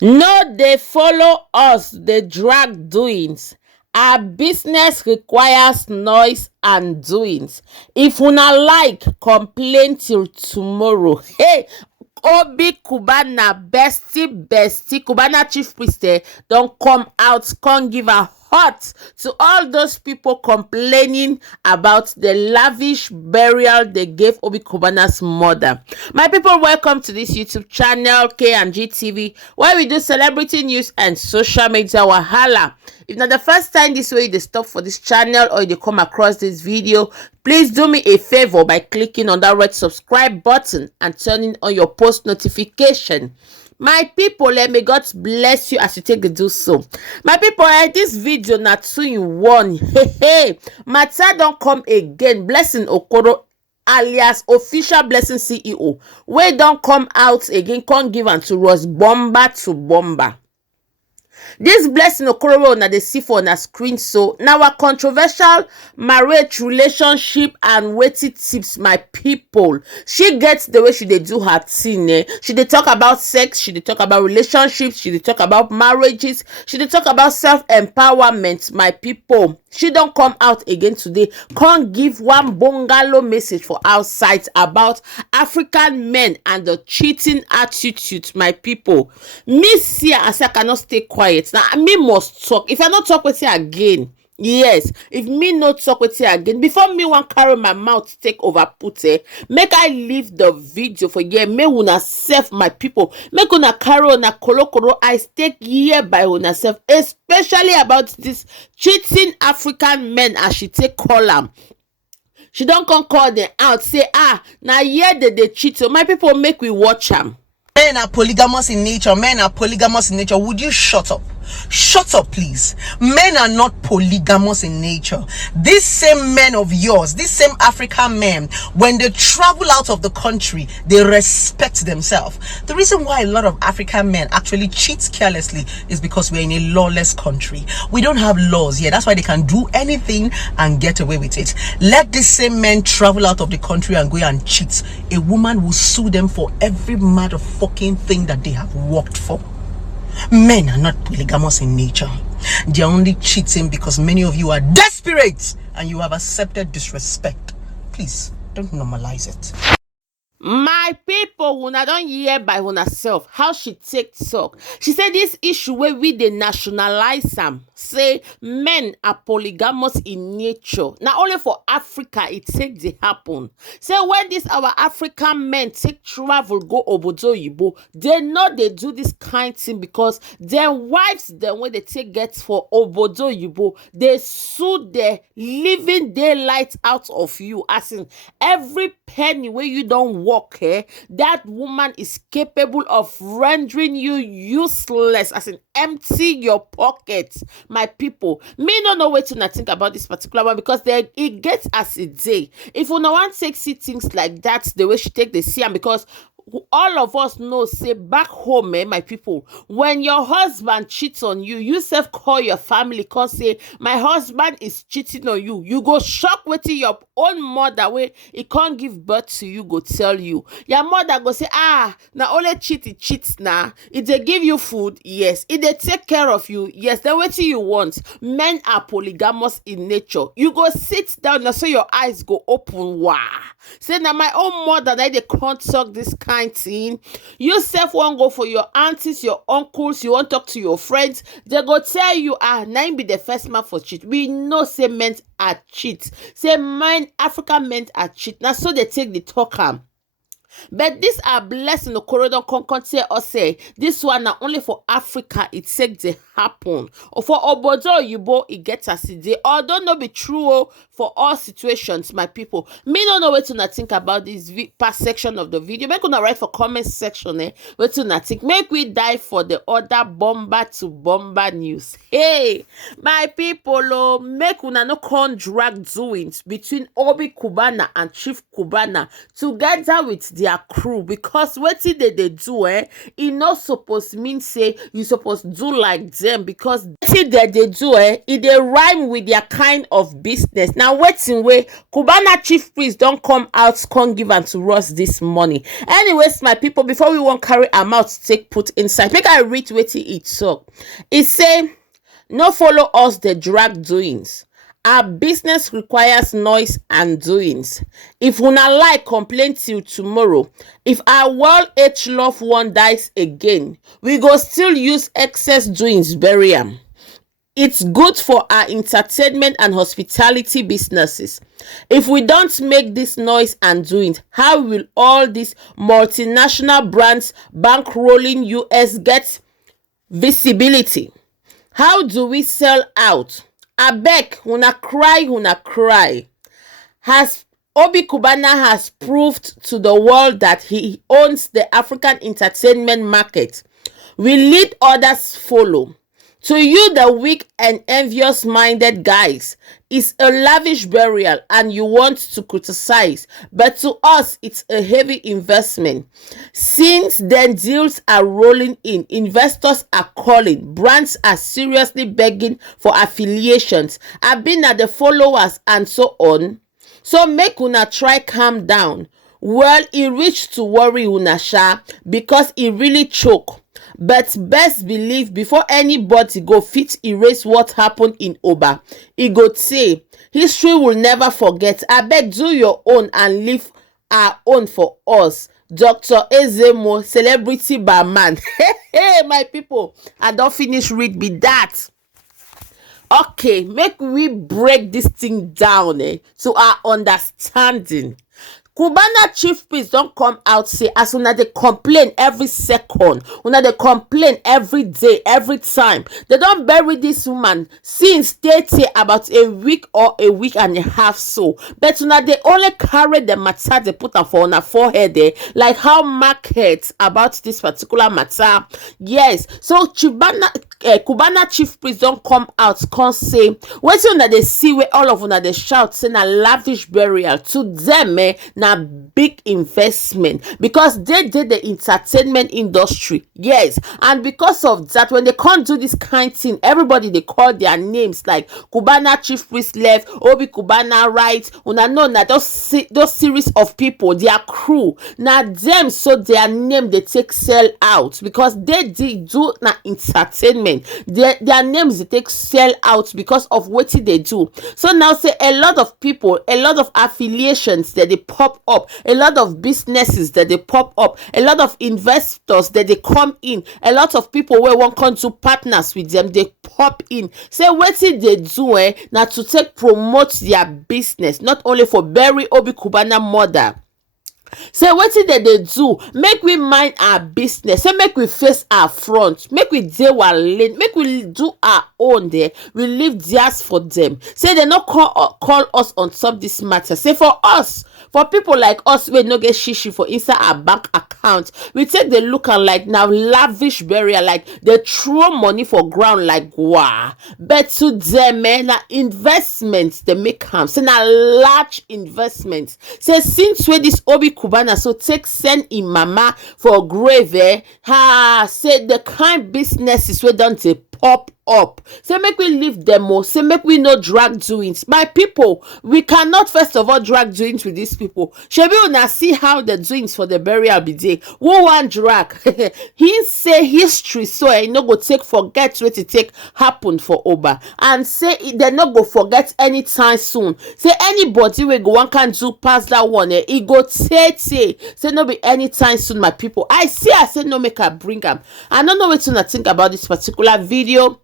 No, they follow us, they drag doings. Our business requires noise and doings. If una like, complain till tomorrow. Hey, Obi Cubana, bestie, Cubana chief priest don't come out, come give a hot to all those people complaining about the lavish burial they gave Obi Cubana's mother. My people, welcome to this YouTube channel, K&G TV, where we do celebrity news and social media wahala. If not the first time this way you stop for this channel or you come across this video, please do me a favor by clicking on that red subscribe button and turning on your post notification. My people, may God bless you as you take to do so. My people, this video na 2-in-1. Hey, matter don't come again. Blessing Okoro alias official Blessing CEO, wey don come out again, come give am to us bomber to bomber. This Blessing Okoro na dey see for una screen, so na our controversial marriage relationship and wetin tips, my people. She gets the way she dey do her thing. She dey talk about sex, she dey talk about relationships, she dey talk about marriages, she dey talk about self-empowerment, my people. She don come out again today, come give one bungalow message for outside about African men and the cheating attitude, my people. Me see as I cannot stay quiet. Now me must talk. If I not talk with you again, yes, if me not talk with you again, before me wan carry my mouth take over put make I leave the video for here. Make una self, my people, make una carry una kolo I take here by una self, especially about this cheating African men, as she take call am. She don't come call them out, say now here they cheat. So my people, make we watch am. Men are polygamous in nature. Men are polygamous in nature. Would you shut up? Shut up, please. Men are not polygamous in nature. These same men of yours, these same African men, when they travel out of the country, they respect themselves. The reason why a lot of African men actually cheat carelessly is because we're in a lawless country. We don't have laws here. That's why they can do anything and get away with it. Let these same men travel out of the country and go and cheat. A woman will sue them for every motherfucking thing that they have worked for. Men are not polygamous in nature. They are only cheating because many of you are desperate and you have accepted disrespect. Please, don't normalize it. My people, una don hear by una self how she take talk. She said this issue where we dey nationalize am, say men are polygamous in nature. Now only for Africa it take dey happen. Say when this our African men take travel go obodo oyibo, they know they do this kind thing because their wives, them when they take get for obodo oyibo, they sue the living daylight out of you. As in every penny where you don't work, that woman is capable of rendering you useless, as in empty your pockets, my people. Me no know what to think about this particular one because it gets as a day. If you no want to see things like that, the way she take the see, and because all of us know, say back home, my people, when your husband cheats on you, you self call your family, cause say my husband is cheating on you. You go shock wetin your own mother wey he can't give birth to you go tell you. Your mother go say, now only cheats now. If they give you food, yes. If they take care of you, yes. Then wetin you want. Men are polygamous in nature. You go sit down now so your eyes go open. Wow. Say now my own mother that they can't talk this kind thing. You self won't go for your aunties, your uncles, you won't talk to your friends. They go tell you, now be the first man for cheat. We know say men are cheat. Say men, African men are cheat. Now so they take the talk But this are Blessing Okoro don come say us say this one not only for Africa it take dey happen. Or for obodo oyibo it gets as it dey. Although no be true for all situations, my people. Me no know what to think about this past section of the video. Make una write for comment section what to think. Make we dive for the other bomber to bomber news. Hey, my people, make una no con drag doings between Obi Cubana and Chief Cubana together with their crew, because wetin they do e no suppose mean say you suppose do like them, because wetin they do e dey rhyme with their kind of business. Now wetin wey Cubana chief priest don come out come give am to us this morning. Anyways, my people, before we wan carry am out take put inside, make I read wetin e talk. E say, no follow us dey drag doings. Our business requires noise and doings. If una like, complain till tomorrow. If our world age loved one dies again, we go still use excess doings bury am. It's good for our entertainment and hospitality businesses. If we don't make this noise and doings, how will all these multinational brands bankrolling US get visibility? How do we sell out? Abeg, una cry. Has Obi Cubana has proved to the world that he owns the African entertainment market. We lead, others follow. To you, the weak and envious-minded guys, it's a lavish burial and you want to criticize, but to us, it's a heavy investment. Since then, deals are rolling in, investors are calling, brands are seriously begging for affiliations. I've been at the followers and so on. So make una try calm down. Well, e reach to worry una sha, because e really choke. But best believe, before anybody go fit erase what happened in Oba, e go say history will never forget. Abeg, do your own and leave our own for us. Dr. Ezemo, celebrity barman. Hey, my people, I don't finish read be that. Okay, make we break this thing down to our understanding. Cubana chief priest don come out say, as una dey complain every second, una dey complain every day, every time, they don bury this woman since they say about a week or a week and a half so, but una dey only carry the matter, they put am for una forehead like how market about this particular matter. Yes, so Cubana chief priest don come out come say wetin una dey see where all of una dey shout say na lavish burial, to them na big investment, because they did the entertainment industry. Yes, and because of that, when they can't do this kind thing, everybody they call their names, like Cubana chief priest left, Obi Cubana right, una know na those series of people, their crew, na them, so their name they take sell out, because they did do na entertainment, their names they take sell out because of what they do. So now say a lot of people, a lot of affiliations that they pop up, a lot of businesses that they pop up, a lot of investors that they come in, a lot of people where one come to partners with them, they pop in. Say what they do now to take promote their business, not only for bury Obi Cubana mother. Say wetin they do, make we mind our business, say make we face our front, make we deal our lane, make we do our own there, we leave theirs for them. Say they not call us on top this matter. Say for us, for people like us, we no get shishi for inside our bank account, we take the look and like now lavish burial, like they throw money for ground like wow. But to them na investments they make ham, say na large investments. Say since where this Obi Cubana so take send in mama for grave say the kind businesses we don't they pop up. Say make we leave them more. Say make we no drag doings. My people, we cannot first of all drag doings with these people. Shebi una see how the doings for the burial be day. Who want drag? He say history so I no go take forget what it take happen for Oba, and say they no go forget anytime soon. Say anybody we go one can do pass that one he go say no be anytime soon. My people, I say no make her bring them. I don't know what to think about this particular video.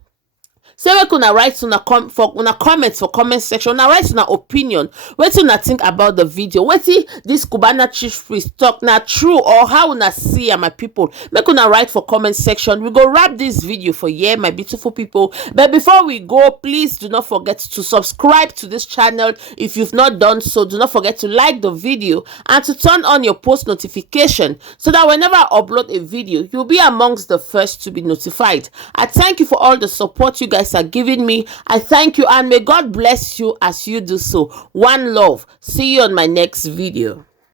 Say we could write una comments for comment section. Una write una opinion. Wetin una think about the video? Wetin this Cubana chief priest talk na true, or how una see my people? Make una write for comment section. We go wrap this video for here, my beautiful people. But before we go, please do not forget to subscribe to this channel if you've not done so. Do not forget to like the video and to turn on your post notification so that whenever I upload a video, you'll be amongst the first to be notified. I thank you for all the support you guys are giving me. I thank you, and may God bless you as you do so. One love. See you on my next video.